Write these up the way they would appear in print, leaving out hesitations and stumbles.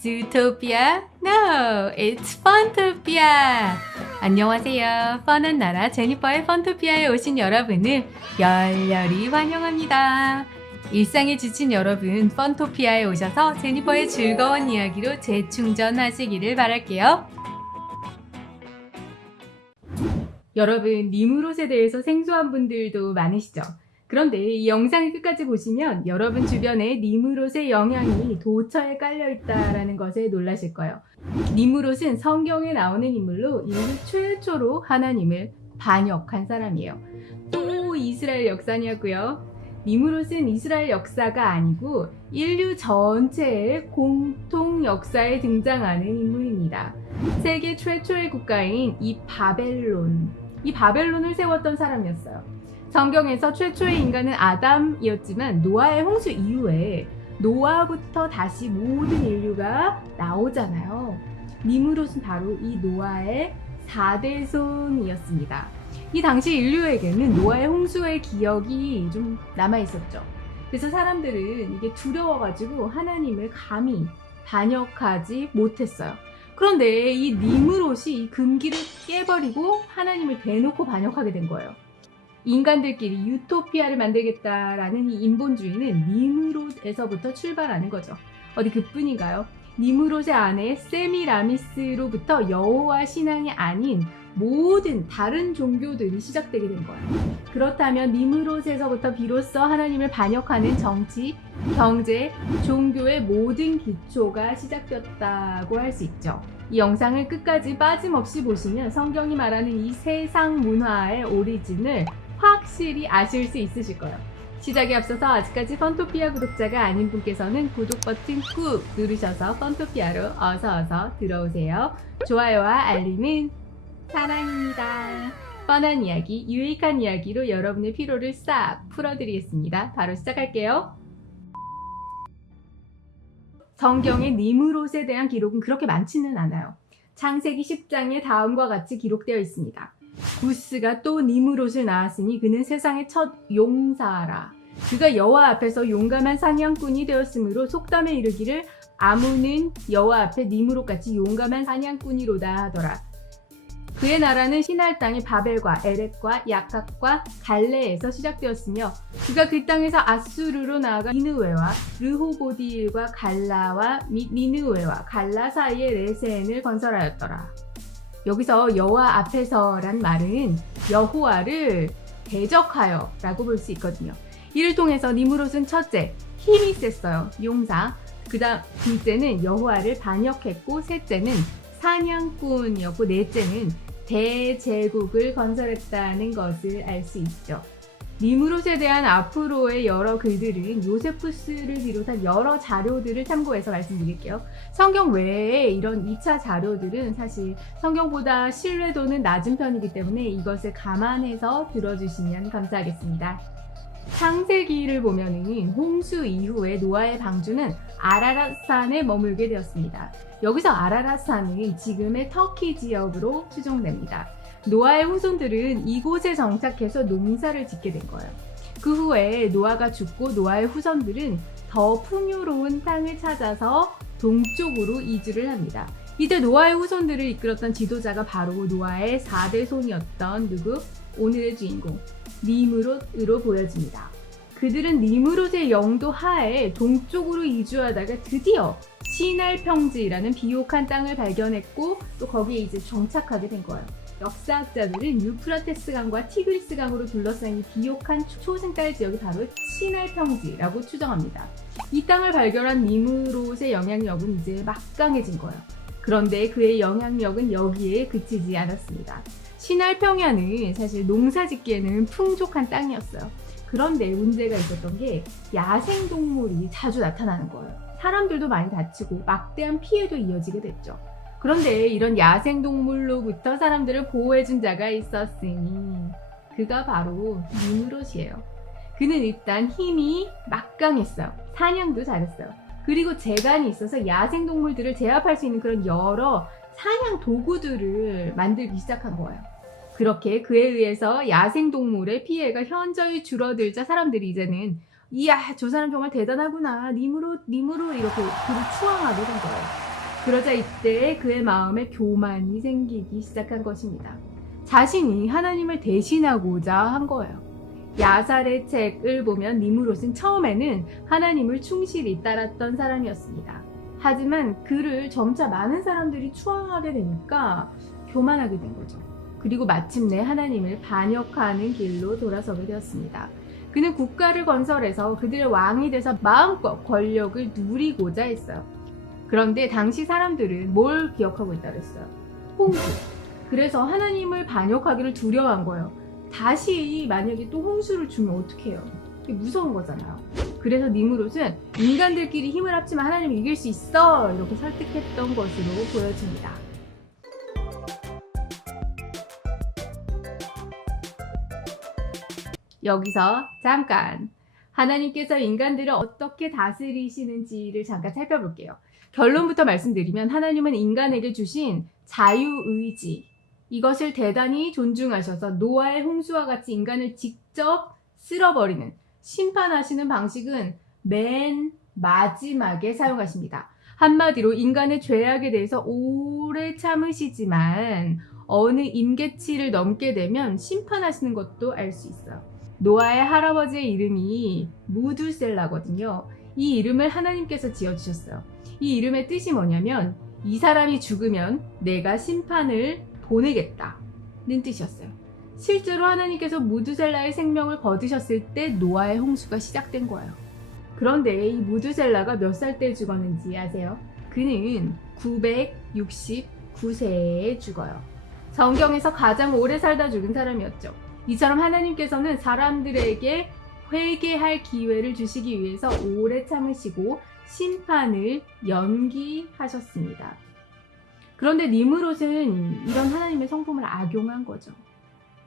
Zootopia? No, it's Funtopia. 안녕하세요. 펀한 나라 제니퍼의 펀토피아에 오신 여러분을 열렬히 환영합니다. 일상에 지친 여러분, 펀토피아에 오셔서 제니퍼의 즐거운 이야기로 재충전하시기를 바랄게요. 여러분, 니무롯에 대해서 생소한 분들도 많으시죠? 그런데 이 영상을 끝까지 보시면 여러분 주변에 니무롯의 영향이 도처에 깔려있다라는 것에 놀라실 거예요. 니무롯은 성경에 나오는 인물로 인류 최초로 하나님을 반역한 사람이에요. 또 이스라엘 역사냐고요? 니무롯은 이스라엘 역사가 아니고 인류 전체의 공통 역사에 등장하는 인물입니다. 세계 최초의 국가인 이 바벨론을 세웠던 사람이었어요. 성경에서 최초의 인간은 아담이었지만 노아의 홍수 이후에 노아부터 다시 모든 인류가 나오잖아요. 니무롯은 바로 이 노아의 4대손이었습니다. 이 당시 인류에게는 노아의 홍수의 기억이 좀 남아있었죠. 그래서 사람들은 이게 두려워가지고 하나님을 감히 반역하지 못했어요. 그런데 이 니무롯이 이 금기를 깨버리고 하나님을 대놓고 반역하게 된 거예요. 인간들끼리 유토피아를 만들겠다라는 이 인본주의는 니무롯에서부터 출발하는 거죠. 어디 그뿐인가요? 니무롯의 아내 세미라미스로부터 여호와 신앙이 아닌 모든 다른 종교들이 시작되게 된 거예요. 그렇다면 니무롯에서부터 비로소 하나님을 반역하는 정치, 경제, 종교의 모든 기초가 시작되었다고 할 수 있죠. 이 영상을 끝까지 빠짐없이 보시면 성경이 말하는 이 세상 문화의 오리진을 확실히 아실 수 있으실 거예요. 시작에 앞서서 아직까지 펀토피아 구독자가 아닌 분께서는 구독 버튼 꾹 누르셔서 펀토피아로 어서 들어오세요. 좋아요와 알림은 사랑입니다. 뻔한 이야기, 유익한 이야기로 여러분의 피로를 싹 풀어드리겠습니다. 바로 시작할게요. 성경의 니무롯에 대한 기록은 그렇게 많지는 않아요. 창세기 10장에 다음과 같이 기록되어 있습니다. 구스가 또 니무롯을 낳았으니 그는 세상의 첫 용사라. 그가 여호와 앞에서 용감한 사냥꾼이 되었으므로 속담에 이르기를 아무는 여호와 앞에 니무롯같이 용감한 사냥꾼이로다 하더라. 그의 나라는 시날 땅의 바벨과 에렉과 야각과 갈레에서 시작되었으며 그가 그 땅에서 아수르로 나아가 니느웨와 르호보디일과 갈라와 및 니느웨와 갈라 사이에 레센을 건설하였더라. 여기서 여호와 앞에서란 말은 여호와를 대적하여 라고 볼 수 있거든요. 이를 통해서 니무롯은 첫째, 힘이 셌어요. 용사. 둘째는 여호와를 반역했고, 셋째는 사냥꾼이었고, 넷째는 대제국을 건설했다는 것을 알 수 있죠. 니무롯에 대한 앞으로의 여러 글들은 요세푸스를 비롯한 여러 자료들을 참고해서 말씀드릴게요. 성경 외에 이런 2차 자료들은 사실 성경보다 신뢰도는 낮은 편이기 때문에 이것을 감안해서 들어주시면 감사하겠습니다. 창세기를 보면은 홍수 이후에 노아의 방주는 아라랏산에 머물게 되었습니다. 여기서 아라랏산은 지금의 터키 지역으로 추정됩니다. 노아의 후손들은 이곳에 정착해서 농사를 짓게 된 거예요. 그 후에 노아가 죽고 노아의 후손들은 더 풍요로운 땅을 찾아서 동쪽으로 이주를 합니다. 이때 노아의 후손들을 이끌었던 지도자가 바로 노아의 4대 손이었던 오늘의 주인공 니무롯으로 보여집니다. 그들은 니무롯의 영도 하에 동쪽으로 이주하다가 드디어 시날 평지라는 비옥한 땅을 발견했고 또 거기에 이제 정착하게 된 거예요. 역사학자들은 유프라테스 강과 티그리스 강으로 둘러싸인 비옥한 초승달 지역이 바로 시날 평지라고 추정합니다. 이 땅을 발견한 니무롯의 영향력은 이제 막강해진 거예요. 그런데 그의 영향력은 여기에 그치지 않았습니다. 시날 평야는 사실 농사 짓기에는 풍족한 땅이었어요. 그런데 문제가 있었던 게 야생동물이 자주 나타나는 거예요. 사람들도 많이 다치고 막대한 피해도 이어지게 됐죠. 그런데 이런 야생동물로부터 사람들을 보호해준 자가 있었으니 그가 바로 니무롯이에요. 그는 일단 힘이 막강했어요. 사냥도 잘했어요. 그리고 재간이 있어서 야생동물들을 제압할 수 있는 그런 여러 사냥 도구들을 만들기 시작한 거예요. 그렇게 그에 의해서 야생동물의 피해가 현저히 줄어들자 사람들이 이제는 이야, 저 사람 정말 대단하구나. 니므롯 이렇게 그를 추앙하게 된 거예요. 그러자 이때 그의 마음에 교만이 생기기 시작한 것입니다. 자신이 하나님을 대신하고자 한 거예요. 야살의 책을 보면 니므롯은 처음에는 하나님을 충실히 따랐던 사람이었습니다. 하지만 그를 점차 많은 사람들이 추앙하게 되니까 교만하게 된 거죠. 그리고 마침내 하나님을 반역하는 길로 돌아서게 되었습니다. 그는 국가를 건설해서 그들의 왕이 돼서 마음껏 권력을 누리고자 했어요. 그런데 당시 사람들은 뭘 기억하고 있다 그랬어요? 홍수. 그래서 하나님을 반역하기를 두려워한 거예요. 다시 만약에 또 홍수를 주면 어떡해요? 이게 무서운 거잖아요. 그래서 니므롯은 인간들끼리 힘을 합치면 하나님을 이길 수 있어! 이렇게 설득했던 것으로 보여집니다. 여기서 잠깐 하나님께서 인간들을 어떻게 다스리시는지를 잠깐 살펴볼게요. 결론부터 말씀드리면 하나님은 인간에게 주신 자유의지, 이것을 대단히 존중하셔서 노아의 홍수와 같이 인간을 직접 쓸어버리는, 심판하시는 방식은 맨 마지막에 사용하십니다. 한마디로 인간의 죄악에 대해서 오래 참으시지만 어느 임계치를 넘게 되면 심판하시는 것도 알 수 있어요. 노아의 할아버지의 이름이 무두셀라거든요. 이 이름을 하나님께서 지어주셨어요. 이 이름의 뜻이 뭐냐면 이 사람이 죽으면 내가 심판을 보내겠다는 뜻이었어요. 실제로 하나님께서 무두셀라의 생명을 거두셨을 때 노아의 홍수가 시작된 거예요. 그런데 이 무두셀라가 몇 살 때 죽었는지 아세요? 그는 969세에 죽어요. 성경에서 가장 오래 살다 죽은 사람이었죠. 이처럼 하나님께서는 사람들에게 회개할 기회를 주시기 위해서 오래 참으시고 심판을 연기하셨습니다. 그런데 니므롯은 이런 하나님의 성품을 악용한 거죠.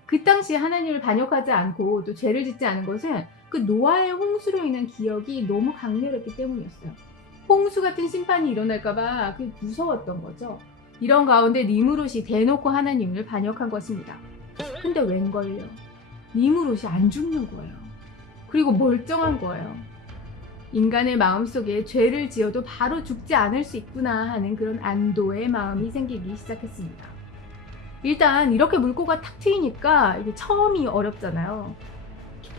그 당시 하나님을 반역하지 않고 또 죄를 짓지 않은 것은 그 노아의 홍수로 인한 기억이 너무 강렬했기 때문이었어요. 홍수 같은 심판이 일어날까봐 그게 무서웠던 거죠. 이런 가운데 니므롯이 대놓고 하나님을 반역한 것입니다. 근데 웬걸요? 니므롯이 안 죽는 거예요. 그리고 멀쩡한 거예요. 인간의 마음속에 죄를 지어도 바로 죽지 않을 수 있구나 하는 그런 안도의 마음이 생기기 시작했습니다. 일단 이렇게 물꼬가 탁 트이니까 이게 처음이 어렵잖아요.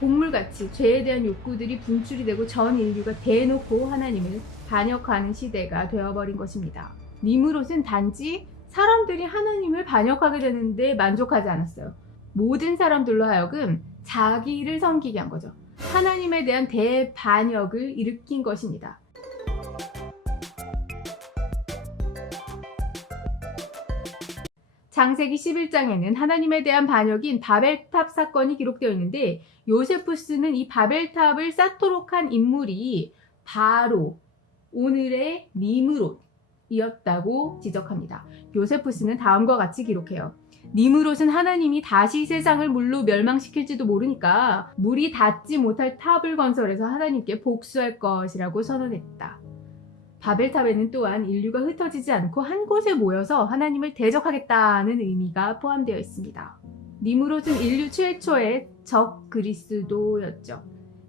동물같이 죄에 대한 욕구들이 분출이 되고 전 인류가 대놓고 하나님을 반역하는 시대가 되어버린 것입니다. 니므롯은 단지 사람들이 하나님을 반역하게 되는데 만족하지 않았어요. 모든 사람들로 하여금 자기를 섬기게 한 거죠. 하나님에 대한 대반역을 일으킨 것입니다. 창세기 11장에는 하나님에 대한 반역인 바벨탑 사건이 기록되어 있는데 요세푸스는 이 바벨탑을 쌓도록 한 인물이 바로 오늘의 니므롯이었다고 지적합니다. 요세푸스는 다음과 같이 기록해요. 니므롯은 하나님이 다시 세상을 물로 멸망시킬지도 모르니까 물이 닿지 못할 탑을 건설해서 하나님께 복수할 것이라고 선언했다. 바벨탑에는 또한 인류가 흩어지지 않고 한 곳에 모여서 하나님을 대적하겠다는 의미가 포함되어 있습니다. 니므롯은 인류 최초의 적 그리스도였죠.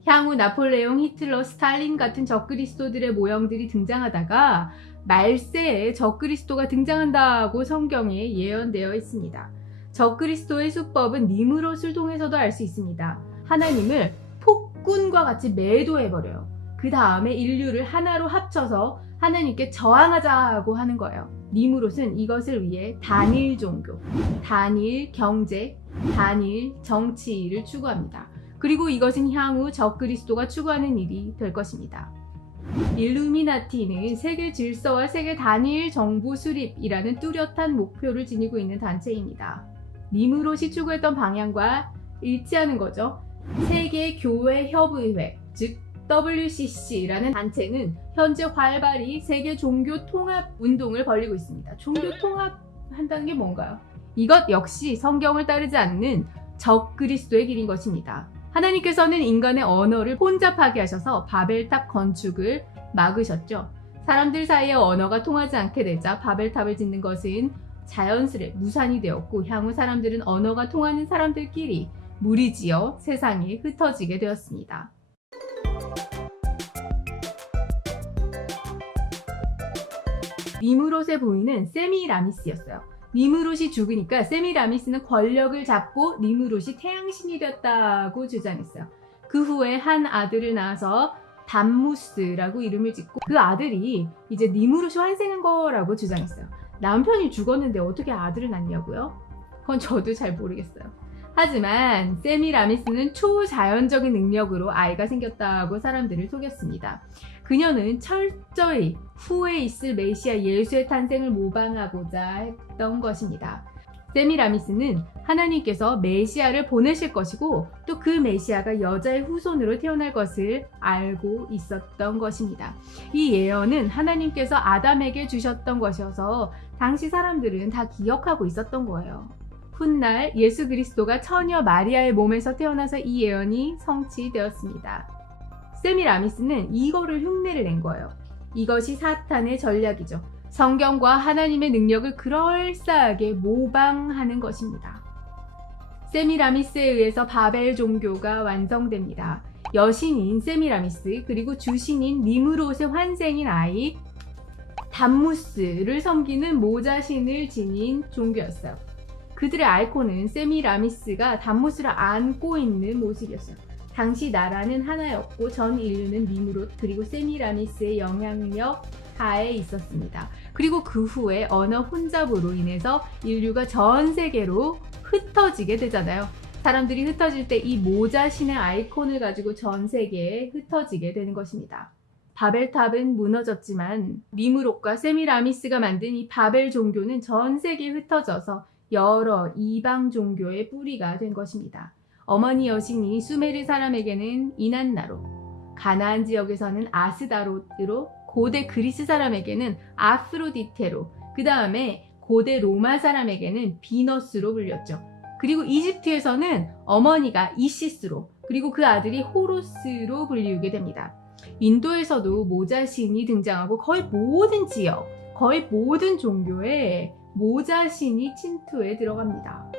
향후 나폴레옹, 히틀러, 스탈린 같은 적 그리스도들의 모형들이 등장하다가 말세에 적 그리스도가 등장한다고 성경에 예언되어 있습니다. 적 그리스도의 수법은 니므롯을 통해서도 알 수 있습니다. 하나님을 폭군과 같이 매도해버려요. 그 다음에 인류를 하나로 합쳐서 하나님께 저항하자고 하는 거예요. 니므롯은 이것을 위해 단일 종교, 단일 경제, 단일 정치를 추구합니다. 그리고 이것은 향후 적 그리스도가 추구하는 일이 될 것입니다. 일루미나티는 세계 질서와 세계 단일 정부 수립이라는 뚜렷한 목표를 지니고 있는 단체입니다. 니므롯이 추구했던 방향과 일치하는 거죠. 세계 교회 협의회, 즉 WCC라는 단체는 현재 활발히 세계 종교 통합 운동을 벌이고 있습니다. 종교 통합한다는 게 뭔가요? 이것 역시 성경을 따르지 않는 적 그리스도의 길인 것입니다. 하나님께서는 인간의 언어를 혼잡하게 하셔서 바벨탑 건축을 막으셨죠. 사람들 사이에 언어가 통하지 않게 되자 바벨탑을 짓는 것은 자연스레 무산이 되었고 향후 사람들은 언어가 통하는 사람들끼리 무리지어 세상에 흩어지게 되었습니다. 니무롯의 부인은 세미라미스였어요. 니무롯이 죽으니까 세미라미스는 권력을 잡고 니무롯이 태양신이 되었다고 주장했어요. 그 후에 한 아들을 낳아서 담무스라고 이름을 짓고 그 아들이 이제 니무롯이 환생한 거라고 주장했어요. 남편이 죽었는데 어떻게 아들을 낳냐고요? 그건 저도 잘 모르겠어요. 하지만 세미라미스는 초자연적인 능력으로 아이가 생겼다고 사람들을 속였습니다. 그녀는 철저히 후에 있을 메시아 예수의 탄생을 모방하고자 했던 것입니다. 세미라미스는 하나님께서 메시아를 보내실 것이고 또 그 메시아가 여자의 후손으로 태어날 것을 알고 있었던 것입니다. 이 예언은 하나님께서 아담에게 주셨던 것이어서 당시 사람들은 다 기억하고 있었던 거예요. 훗날 예수 그리스도가 처녀 마리아의 몸에서 태어나서 이 예언이 성취되었습니다. 세미라미스는 이거를 흉내를 낸 거예요. 이것이 사탄의 전략이죠. 성경과 하나님의 능력을 그럴싸하게 모방하는 것입니다. 세미라미스에 의해서 바벨 종교가 완성됩니다. 여신인 세미라미스 그리고 주신인 니무롯의 환생인 아이 담무스를 섬기는 모자신을 지닌 종교였어요. 그들의 아이콘은 세미라미스가 담무스를 안고 있는 모습이었어요. 당시 나라는 하나였고 전 인류는 니무롯 그리고 세미라미스의 영향력 하에 있었습니다. 그리고 그 후에 언어 혼잡으로 인해서 인류가 전 세계로 흩어지게 되잖아요. 사람들이 흩어질 때 이 모자신의 아이콘을 가지고 전 세계에 흩어지게 되는 것입니다. 바벨탑은 무너졌지만 니무롯과 세미라미스가 만든 이 바벨 종교는 전 세계에 흩어져서 여러 이방 종교의 뿌리가 된 것입니다. 어머니 여신이 수메르 사람에게는 이난나로, 가나안 지역에서는 아스다롯으로, 고대 그리스 사람에게는 아프로디테로, 그 다음에 고대 로마 사람에게는 비너스로 불렸죠. 그리고 이집트에서는 어머니가 이시스로, 그리고 그 아들이 호로스로 불리우게 됩니다. 인도에서도 모자신이 등장하고 거의 모든 지역, 거의 모든 종교에 모자신이 침투해 들어갑니다.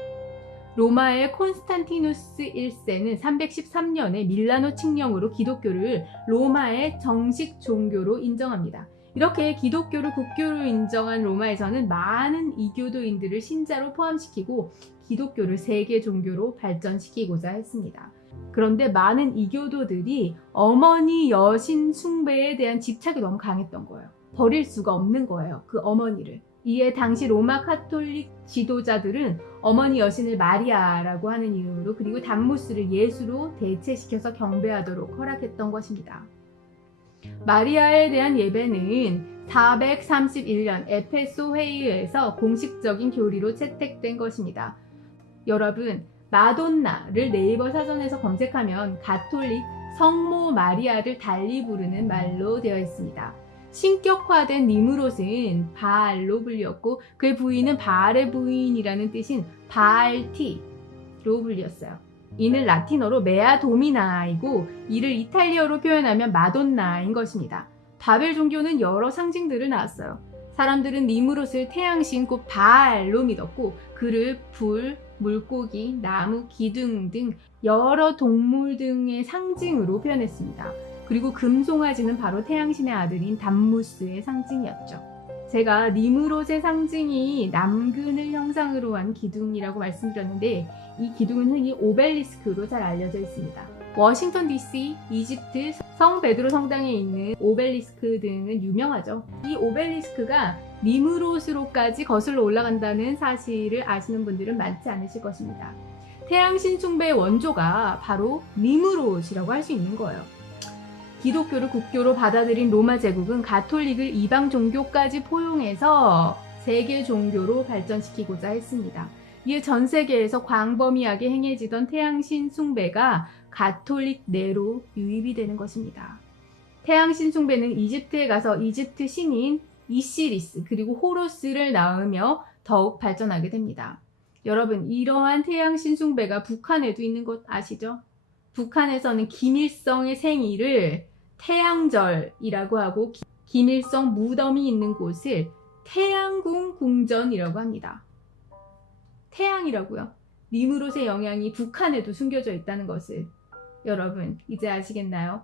로마의 콘스탄티누스 1세는 313년에 밀라노 칙령으로 기독교를 로마의 정식 종교로 인정합니다. 이렇게 기독교를 국교로 인정한 로마에서는 많은 이교도인들을 신자로 포함시키고 기독교를 세계 종교로 발전시키고자 했습니다. 그런데 많은 이교도들이 어머니 여신 숭배에 대한 집착이 너무 강했던 거예요. 버릴 수가 없는 거예요, 그 어머니를. 이에 당시 로마 카톨릭 지도자들은 어머니 여신을 마리아라고 하는 이름으로 그리고 담무스를 예수로 대체시켜서 경배하도록 허락했던 것입니다. 마리아에 대한 예배는 431년 에페소 회의에서 공식적인 교리로 채택된 것입니다. 여러분, 마돈나를 네이버 사전에서 검색하면 가톨릭 성모 마리아를 달리 부르는 말로 되어 있습니다. 신격화된 니무롯은 바알로 불렸고 그의 부인은 바알의 부인이라는 뜻인 바알티로 불렸어요. 이는 라틴어로 메아 도미나이고 이를 이탈리아어로 표현하면 마돈나인 것입니다. 바벨 종교는 여러 상징들을 낳았어요. 사람들은 니무롯을 태양신 곧 바알로 믿었고 그를 불, 물고기, 나무, 기둥 등 여러 동물 등의 상징으로 표현했습니다. 그리고 금송아지는 바로 태양신의 아들인 담무스의 상징이었죠. 제가 니무롯의 상징이 남근을 형상으로 한 기둥이라고 말씀드렸는데 이 기둥은 흔히 오벨리스크로 잘 알려져 있습니다. 워싱턴 DC, 이집트 성 베드로 성당에 있는 오벨리스크 등은 유명하죠. 이 오벨리스크가 니무롯으로까지 거슬러 올라간다는 사실을 아시는 분들은 많지 않으실 것입니다. 태양신 숭배의 원조가 바로 니무롯이라고 할 수 있는 거예요. 기독교를 국교로 받아들인 로마 제국은 가톨릭을 이방 종교까지 포용해서 세계 종교로 발전시키고자 했습니다. 이에 전 세계에서 광범위하게 행해지던 태양신 숭배가 가톨릭 내로 유입이 되는 것입니다. 태양신 숭배는 이집트에 가서 이집트 신인 이시리스 그리고 호로스를 낳으며 더욱 발전하게 됩니다. 여러분, 이러한 태양신 숭배가 북한에도 있는 것 아시죠? 북한에서는 김일성의 생일을 태양절이라고 하고 김일성 무덤이 있는 곳을 태양궁 궁전이라고 합니다. 태양이라고요. 니무롯의 영향이 북한에도 숨겨져 있다는 것을 여러분 이제 아시겠나요?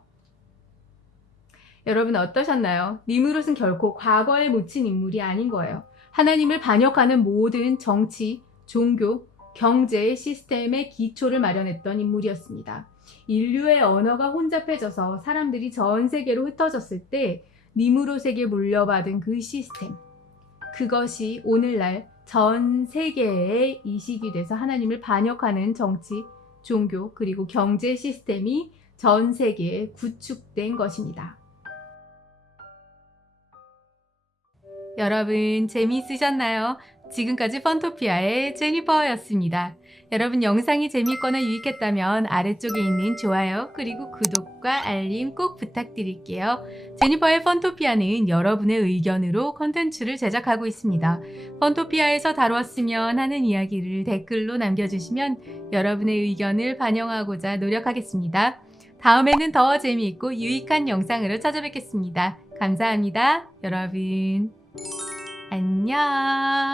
여러분 어떠셨나요? 니므롯은 결코 과거에 묻힌 인물이 아닌 거예요. 하나님을 반역하는 모든 정치, 종교, 경제 시스템의 기초를 마련했던 인물이었습니다. 인류의 언어가 혼잡해져서 사람들이 전 세계로 흩어졌을 때 니므롯에게 물려받은 그 시스템, 그것이 오늘날 전 세계에 이식이 돼서 하나님을 반역하는 정치, 종교, 그리고 경제 시스템이 전 세계에 구축된 것입니다. 여러분 재미있으셨나요? 지금까지 펀토피아의 제니퍼였습니다. 여러분 영상이 재미있거나 유익했다면 아래쪽에 있는 좋아요 그리고 구독과 알림 꼭 부탁드릴게요. 제니퍼의 펀토피아는 여러분의 의견으로 컨텐츠를 제작하고 있습니다. 펀토피아에서 다루었으면 하는 이야기를 댓글로 남겨주시면 여러분의 의견을 반영하고자 노력하겠습니다. 다음에는 더 재미있고 유익한 영상으로 찾아뵙겠습니다. 감사합니다. 여러분 안녕.